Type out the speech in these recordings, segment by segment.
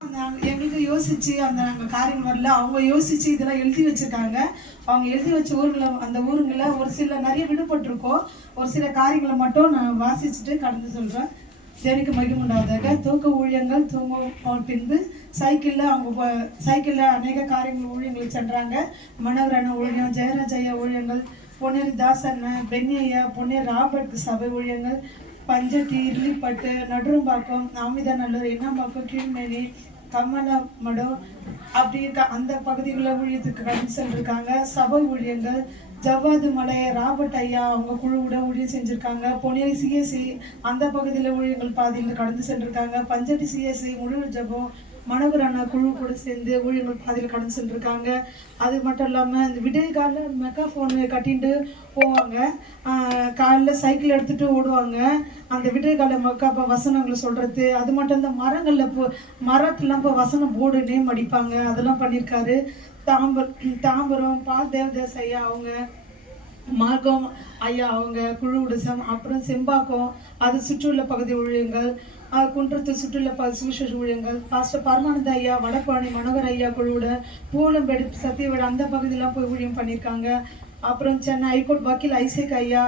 எங்களுக்கு யோசிச்சு அந்த நாங்கள் காரியம் வரல. அவங்க யோசிச்சு இதெல்லாம் எழுதி வச்சிருக்காங்க. அவங்க எழுதி வச்ச ஊர்களை அந்த ஊருங்களை ஒரு சில நிறைய விடுபட்டிருக்கோம். ஒரு சில காரியங்களை மட்டும் நான் வாசிச்சுட்டு கடந்து சொல்கிறேன். தேனிக்கு மகிமுண்டாவதாக. தூக்க ஊழியங்கள் தூங்கும் பின்பு சைக்கிளில் அநேக காரியங்கள் ஊழியங்கள் சென்றாங்க. மனோகரன ஊழியம், ஜெயராஜையா ஊழியங்கள், பொன்னேரி தாசண்ண, பென்னியா, பொன்னேரி ராபர்ட் சபை ஊழியங்கள், பஞ்சட்டி, இருளிப்பட்டு, நடுரம்பாக்கம், அமிதநல்லூர், எண்ணாம்பாக்கம், கீழ்மேனி, கமல மடம் அப்படி இருக்க அந்த பகுதிகளில் ஊழியத்துக்கு கடந்து சென்றிருக்காங்க. சபை ஊழியங்கள், ஜவ்வாது மலை, ராபர்ட் ஐயா அவங்க குழுவோட ஊழியம் செஞ்சுருக்காங்க. பொன்னேரி சிஎஸ்சி அந்த பகுதியில் ஊழியங்கள் பாதியில் கடந்து சென்றிருக்காங்க. பஞ்சட்டி சிஎஸ்சி முழு ஜபம் மனோகரான குழு கூட சேர்ந்து ஊழியர்கள் பாதியில் கடந்து சென்றிருக்காங்க. அது மட்டும் இல்லாமல் இந்த விடிய காலில் மெக்காஃபோனு கட்டிட்டு போவாங்க. காலில் சைக்கிள் எடுத்துகிட்டு ஓடுவாங்க. அந்த விடிய கால மெக்காப்போ வசனங்களை சொல்கிறது. அது மட்டும் இந்த மரங்களில் மரத்துலாம் இப்போ வசனம் போர்டு நேம் அடிப்பாங்க. அதெல்லாம் பண்ணியிருக்காரு. தாம்பரம் பால் தேவதாஸ் ஐயா அவங்க, மார்க்கம் ஐயா அவங்க குழுவுடசம், அப்புறம் செம்பாக்கம் அது சுற்றியுள்ள பகுதி ஊழியங்கள், குன்றத்து சுற்றுலா சுவிசேஷ ஊழியங்கள், பாஸ்டர் பரமானந்த ஐயா வடப்பாணி மனோகர் ஐயா குழுவோட பூலம்பேடு சத்தியவேடு அந்த பகுதியெலாம் போய் ஊழியம் பண்ணியிருக்காங்க. அப்புறம் சென்னை ஹைகோர்ட் வக்கீல் ஐசேக் ஐயா,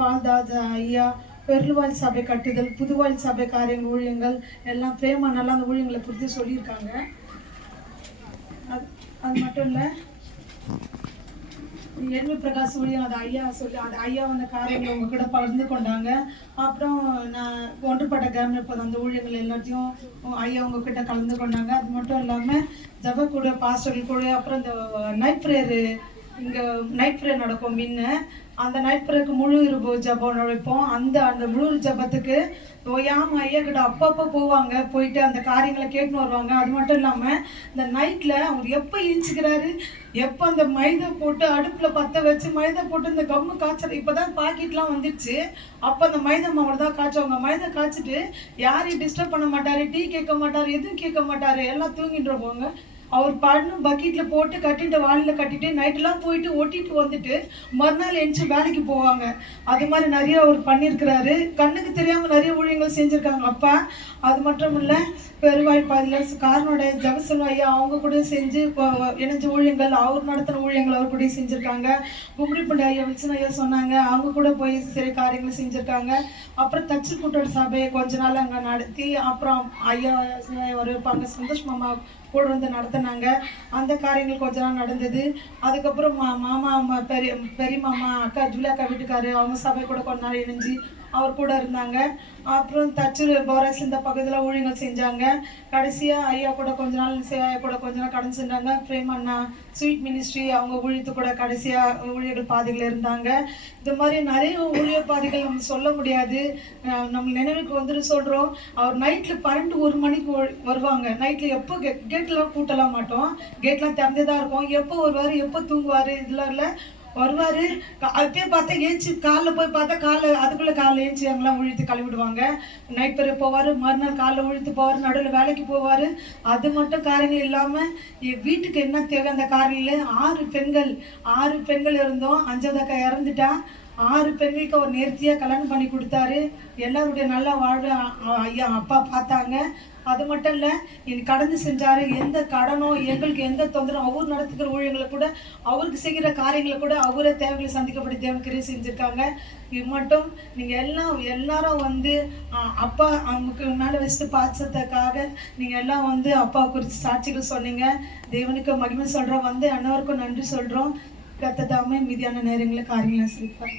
பால்தாஜ் ஐயா, பெருவாள் சபை கட்டுதல், புதுவாள் சபை காரியங்கள் ஊழியங்கள் எல்லாம் பிரேமா நல்லா அந்த ஊழியங்களை குறித்து சொல்லியிருக்காங்க. அது மட்டும் இல்லை, எல்வி பிரகாஷ் ஊழியம் அது ஐயா சொல்லி அது ஐயா அந்த காரியங்களை உங்க கூட பகிர்ந்து கொண்டாங்க. அப்புறம் நான் ஒன்றுபட்ட கிராமப்போது அந்த ஊழியங்கள் எல்லாத்தையும் ஐயா உங்ககிட்ட கலந்து கொண்டாங்க. அது மட்டும் இல்லாமல் ஜப கூட பாஸ்டர்கள் கூட அப்புறம் இந்த நைட் ப்ரேயரு இங்கே நைட் ப்ரேயர் நடக்கும். அந்த நைட் ப்ரேயருக்கு முழு இரவு ஜபம் வைப்போம். அந்த முழு ஜபத்துக்கு ஓயாம ஐயா கிட்ட அப்பப்போ போவாங்க. போயிட்டு அந்த காரியங்களை கேட்டுன்னு வருவாங்க. அது மட்டும் இல்லாமல் இந்த நைட்டில் அவர் எப்போ இழிச்சிக்கிறாரு, எப்போ அந்த மைதா போட்டு அடுப்பில் பற்ற வச்சு மைதா போட்டு இந்த கம்மு காய்ச்சல் இப்போ தான் பாக்கெட்லாம் வந்துடுச்சு. அப்போ அந்த மைதா மாவு தான் காய்ச்சுவாங்க. மைதா காய்ச்சிட்டு யாரையும் டிஸ்டர்ப் பண்ண மாட்டார், டீ கேட்க மாட்டார், எதுவும் கேட்க மாட்டார், எல்லாம் தூங்கிட்டு போவாங்க. அவர் பாடணும் பக்கெட்டில் போட்டு கட்டிட்டு வாளியில் கட்டிட்டு நைட்டெல்லாம் போயிட்டு ஒட்டிட்டு வந்துட்டு மறுநாள் எழுந்து வேலைக்கு போவாங்க. அது மாதிரி நிறைய அவர் பண்ணியிருக்கிறாரு. கண்ணுக்கு தெரியாமல் நிறைய ஊழியங்கள் செஞ்சுருக்காங்க அப்பா. அது மட்டும் இல்லை, பெருவாய்ப்பாதில் காரனுடைய ஜெகசன் ஐயா அவங்க கூட செஞ்சு இணைஞ்ச ஊழியங்கள், அவர் நடத்தின ஊழியங்கள் அவர் கூட செஞ்சுருக்காங்க. கும்மிடிப்பண்டி ஐயா வில்சன் ஐயா சொன்னாங்க, அவங்க கூட போய் சில காரியங்கள் செஞ்சுருக்காங்க. அப்புறம் தச்சு கூட்டோட சபையை கொஞ்ச நாள் அங்கே நடத்தி அப்புறம் ஐயா இருப்பாங்க சந்தோஷ் மாமா கூட வந்து நடத்தினாங்க. அந்த காரியங்கள் கொஞ்ச நாள் நடந்தது. அதுக்கப்புறம் மாமா பெரிய மாமா அக்கா ஜூலியாக்கா வீட்டுக்காரு அவங்க சபை கூட கொஞ்ச நாள் இணைஞ்சு அவர் கூட இருந்தாங்க. அப்புறம் தச்சூர் போராஸ் இந்த பகுதியில் ஊழியங்கள் செஞ்சாங்க. கடைசியாக ஐயா கூட கொஞ்ச நாள் ஐயா கூட கொஞ்ச நாள் கடந்து செஞ்சாங்க. பிரேம் அண்ணா ஸ்வீட் மினிஸ்ட்ரி அவங்க ஊழியத்து கூட கடைசியாக ஊழியர்கள் பாதைகள் இருந்தாங்க. இது மாதிரி நிறைய ஊழிய பாதைகள் நம்ம சொல்ல முடியாது. நம்ம நினைவுக்கு வந்துட்டு சொல்கிறோம். அவர் நைட்டில் 12-1 மணிக்கு வருவாங்க. நைட்டில் எப்போ கேட்லாம் பூட்டலாம் மாட்டோம், கேட்லாம் திறந்துதான் இருக்கும். எப்போ வருவார், எப்போ தூங்குவார் இதெல்லாம் இல்லை. வருவார். அப்பயே பார்த்தா ஏஞ்சி காலைல போய் பார்த்தா அதுக்குள்ளே காலைல ஏஞ்சி அங்கெல்லாம் உழித்து கழுவிடுவாங்க. நைட் பேர் போவார், மறுநாள் காலைல உழித்து போவார், நடுவில் வேலைக்கு போவார். அது மட்டும் காரியங்கள் இல்லாமல் வீட்டுக்கு என்ன தேவை அந்த காரியில் 6 பெண்கள் இருந்தோம். 5வது அக்கா இறந்துட்டா. 6 பெண்களுக்கு அவர் நேர்த்தியாக கல்யாணம் பண்ணி கொடுத்தாரு. எல்லாருடைய நல்லா வாழ ஐயா அப்பா பார்த்தாங்க. அது மட்டும் இல்லை, இன்னைக்கு கடந்து செஞ்சார். எந்த கடனோ எங்களுக்கு எந்த தொந்தரவும் அவர் நடத்துக்கிற ஊழியர்களை கூட அவருக்கு செய்கிற காரியங்களை கூட அவரே தேவைகளை சந்திக்கப்படி தேவக்கிரியை செஞ்சுருக்காங்க. இது மட்டும் நீங்கள் எல்லாரும் வந்து அப்பா அவங்களுக்கு மேலே வச்சுட்டு பாசத்துக்காக நீங்கள் எல்லாம் வந்து அப்பா குறித்து சாட்சிகள் சொன்னீங்க. தேவனுக்கு மகிமை சொல்கிறோம். வந்து அனைவருக்கும் நன்றி சொல்கிறோம். கர்த்தர் தாமே மீதியான நேரங்களில் காரியங்களை செய்வார்.